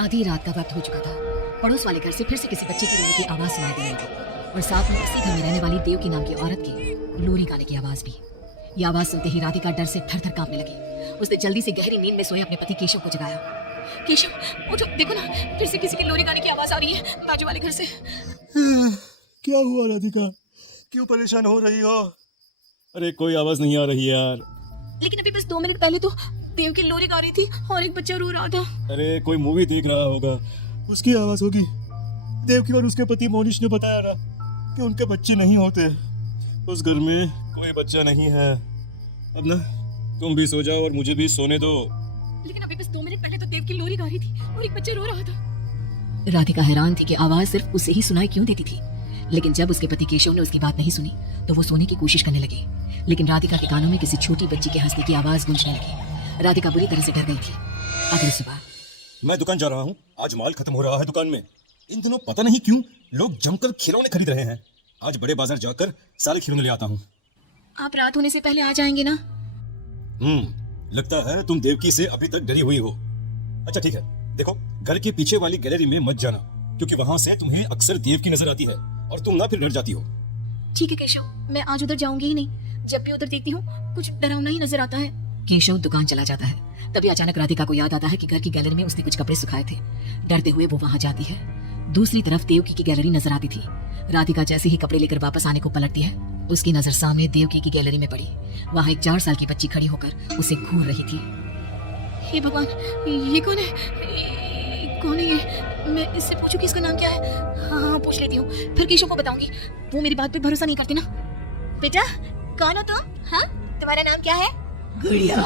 आधी रात का वक्त हो चुका था। पड़ोस वाले घर से फिर से किसी बच्चे की रोने की आवाज सुनाई देने लगी और साथ में इसी घर में रहने वाली देवकी नाम की औरत की लोरी गाने की आवाज भी। ये आवाज सुनते ही राधिका डर से थर थर कांपने लगी। उसने जल्दी से गहरी नींद में सोए अपने पति केशव को जगाया। केशव उठो, देखो ना, फिर से किसी की लोरी गाने की आवाज आ रही है बाजू वाले घर से। क्या हुआ राधिका, क्यों परेशान हो रही हो? अरे कोई आवाज नहीं आ रही यार। लेकिन अभी बस 2 मिनट पहले तो देव की लोरी गा रही थी और एक बच्चा रो रहा था। अरे कोई मूवी देख रहा होगा, उसकी आवाज होगी। देवकी और उसके पति मोनिश ने बताया ना कि उनके बच्चे नहीं होते। उस घर में कोई बच्चा नहीं है। अब ना तुम भी सो जाओ और मुझे भी सोने दो। लेकिन अभी बस 2 मिनट पहले तो देव की लोरी गा रही थी और एक बच्चा रो रहा था। राधिका हैरान थी कि आवाज सिर्फ उसे ही सुनाई क्यों देती थी। लेकिन जब उसके पति केशव ने उसकी बात नहीं सुनी तो वो सोने की कोशिश करने लगे। लेकिन राधिका के कानों में किसी छोटी बच्ची के हंसने की आवाज गूंजने लगी। राधिका बुरी तरह से डर गई थी। अगली सुबह मैं दुकान जा रहा हूँ, आज माल खत्म हो रहा है दुकान में। इन दिनों पता नहीं क्यों लोग जमकर खिलौने खरीद रहे हैं। आज बड़े बाजार जाकर सारे खिलौने ले आता हूँ। आप रात होने से पहले आ जाएंगे ना? लगता है तुम देवकी से अभी तक डरी हुई हो। अच्छा ठीक है, देखो घर के पीछे वाली गैलरी में मत जाना, क्योंकि वहां से तुम्हें अक्सर देवकी नजर आती है और तुम ना फिर डर जाती हो। ठीक है केशव, मैं आज उधर जाऊंगी ही नहीं। जब भी उधर देखती हूँ कुछ डरावना ही नजर आता है। केशव दुकान चला जाता है। तभी अचानक राधिका को याद आता है कि घर की गैलरी में उसने कुछ कपड़े सुखाए थे। डरते हुए वो वहां जाती है। दूसरी तरफ देवकी की गैलरी नजर आती थी। राधिका जैसे ही कपड़े लेकर वापस आने को पलटती है, उसकी नजर सामने देवकी की गैलरी में पड़ी। वहां एक 4 साल की बच्ची खड़ी होकर उसे घूर रही थी। हे भगवान, ये कौन है? कौन है ये? मैं इससे पूछूं कि इसका नाम क्या है? हाँ पूछ लेती हूँ, फिर केशव को बताऊंगी। वो मेरी बात पे भरोसा नहीं करते ना। बेटा कौन हो तुम? हाँ, तुम्हारा नाम क्या है? गुड़िया।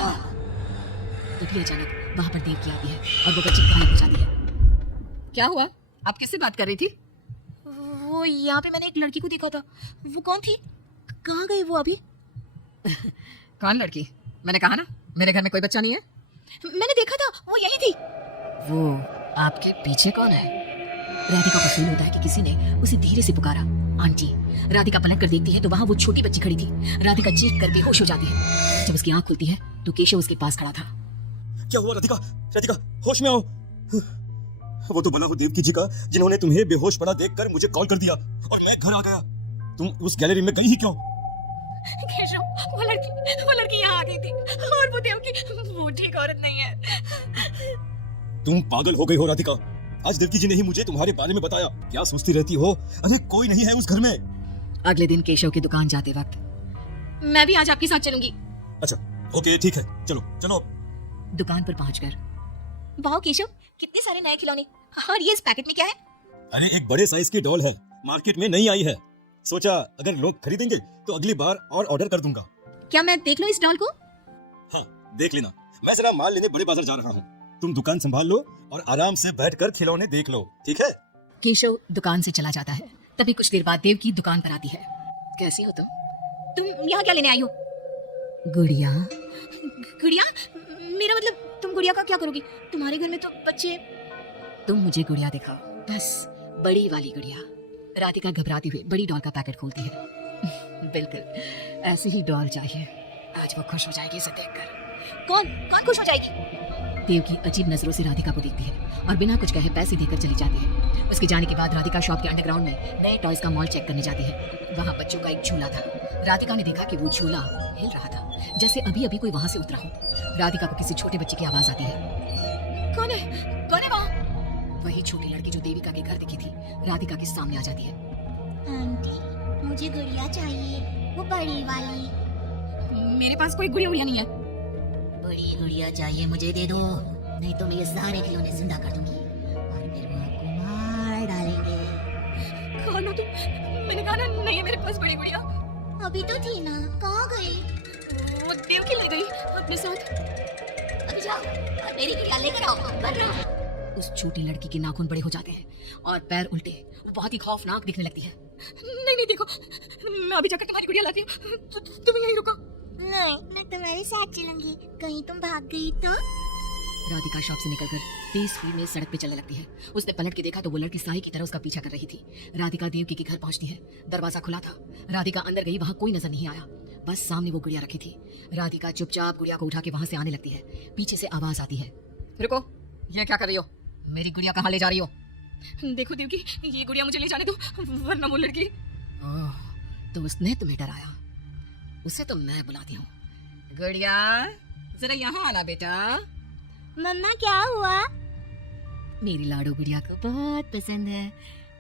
तभी अचानक वहां पर देवकी आती है और वो बच्ची गायब हो जाती है। क्या हुआ? आप किससे बात कर रही थी? वो यहाँ पे मैंने एक लड़की को देखा था। वो कौन थी? कहाँ गई वो अभी? कौन लड़की? मैंने कहा ना मेरे घर में कोई बच्चा नहीं है। मैंने देखा था, वो यही थी। वो आपके पीछे कौन है? राधिका को फील होता है कि किसी ने उसे धीरे से पुकारा, आंटी। राधिका पलट कर देखती है तो वहां वो छोटी बच्ची खड़ी थी। राधिका चीख कर बेहोश हो जाती है। जब उसकी आंख खुलती है तो केशव उसके पास खड़ा था। क्या हुआ राधिका? राधिका होश में आओ। वो तो बना हो देवकी जी का, जिन्होंने तुम्हें बेहोश पड़ा देखकर मुझे कॉल कर दिया और मैं घर आ गया। तुम उस गैलरी में गई ही क्यों? केशव, वो लड़की यहाँ आ गई थी और वो देवकी, वो ठीक औरत नहीं है। तुम पागल हो गई हो राधिका। आज देवकी जी ने ही मुझे तुम्हारे बारे में बताया। क्या सोचती रहती हो? अरे कोई नहीं है उस घर में। अगले दिन केशव की दुकान जाते वक्त, मैं भी आज आपके साथ चलूंगी। अच्छा ओके ठीक है, चलो चलो। दुकान पर पहुंचकर, वाह केशव, कितने सारे नए खिलौने। और ये इस पैकेट में क्या है? अरे एक बड़े साइज की डॉल है, मार्केट में नई आई है। सोचा अगर लोग खरीदेंगे तो अगली बार और ऑर्डर कर दूंगा। क्या मैं देख लूं इस डॉल को? हाँ देख लेना। मैं जरा माल लेने बड़े बाजार जा रहा हूँ। तुम दुकान संभाल लो और आराम से बैठकर खिलौने देख लो, ठीक है? केशव दुकान से चला जाता है। तभी कुछ देर बाद देवकी दुकान पर आती है। कैसी हो तुम? तुम यहाँ क्या लेने आई हो? गुड़िया। गुड़िया? मेरा मतलब तुम गुड़िया का क्या करोगी? तुम्हारे घर में तो बच्चे। तुम मुझे गुड़िया दिखाओ, बस बड़ी वाली गुड़िया। राधिका घबराती हुई बड़ी डॉल का पैकेट खोलती है। बिल्कुल ऐसी ही डॉल चाहिए। आज वो खुश हो जाएगी इसे देखकर। कौन खुश हो जाएगी? देवकी अजीब नजरों से राधिका को देखती है और बिना कुछ कहे पैसे देकर चली जाती है। उसके जाने के बाद राधिका शॉप के अंडरग्राउंड में नए टॉयज का मॉल चेक करने जाती है। वहाँ बच्चों का एक झूला था। राधिका ने देखा कि वो झूला हिल रहा था, जैसे अभी अभी कोई वहाँ से उतरा हो। राधिका को किसी छोटे बच्चे की आवाज आती है। कौन है वहाँ? वही छोटी लड़की जो देविका के घर दिखी थी, राधिका के सामने आ जाती है। आंटी मुझे गुड़िया चाहिए, वो बड़ी वाली। मेरे पास कोई गुड़िया नहीं है। बड़ी गुड़िया चाहिए, मुझे दे दो, नहीं तो मैं ये सारे खिलौने जिंदा कर दूंगी और फिर वो आपको मार डालेंगे। कौन हो तुम? मैंने कहा ना नहीं है मेरे पास बड़ी गुड़िया। अभी तो थी ना, कहाँ गई? वो देवकी ले गई अपने साथ। अभी जाओ और मेरी गुड़िया लेकर आओ, वरना। उस छोटी लड़की के नाखून बड़े हो जाते हैं और पैर उल्टे, वो बहुत ही खौफनाक दिखने लगती है। नहीं देखो, मैं अभी जाकर तुम्हारी गुड़िया लाती हूँ। तुम यहीं रुको। नहीं, मैं तुम्हारे साथ चलूंगी। कहीं तुम भाग गई तो? राधिका शॉप से निकलकर तेज स्पीड में सड़क पे चलने लगती है। उसने पलट के देखा तो वो लड़की साई की तरह उसका पीछा कर रही थी। राधिका देवकी के घर पहुंचती है। दरवाजा खुला था। राधिका अंदर गई, वहां कोई नजर नहीं आया। बस सामने वो गुड़िया रखी थी। राधिका चुपचाप गुड़िया को उठा के वहां से आने लगती है। पीछे से आवाज आती है, रुको, ये क्या कर रही हो? मेरी गुड़िया कहाँ ले जा रही हो? देखो देवकी, ये गुड़िया मुझे ले जाने दो, वरना वो लड़की। तो उसने तुम्हें डराया? उसे तो मैं बुलाती हूँ। गुड़िया, जरा यहाँ आना बेटा। मम्मा क्या हुआ? मेरी लाडो गुड़िया को बहुत पसंद है।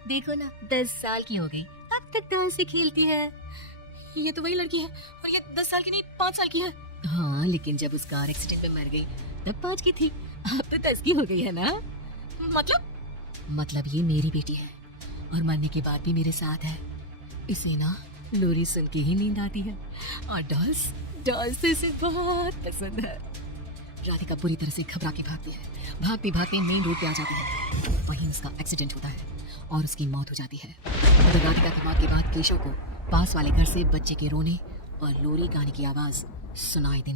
देखो ना, 10 साल की हो गई, अब तक डांस से खेलती है। ये तो वही लड़की है, और ये 10 साल की नहीं 5 साल की है। हाँ, लेकिन जब उस कार एक्सीडेंट में मर गई तब 5 की थी, अब तो 10 की हो गई है ना। मतलब ये मेरी बेटी है और मरने के बाद भी मेरे साथ है। इसे ना लोरी सुन के ही नींद आती है, और डांस तो इसे बहुत पसंद है। राधिका बुरी तरह से घबरा के भागती है। भागते भागते मेन रोड पे आ जाती है। वहीं उसका एक्सीडेंट होता है और उसकी मौत हो जाती है। तो राधिका की मौत के बाद केशव को पास वाले घर से बच्चे के रोने और लोरी गाने की आवाज सुनाई देने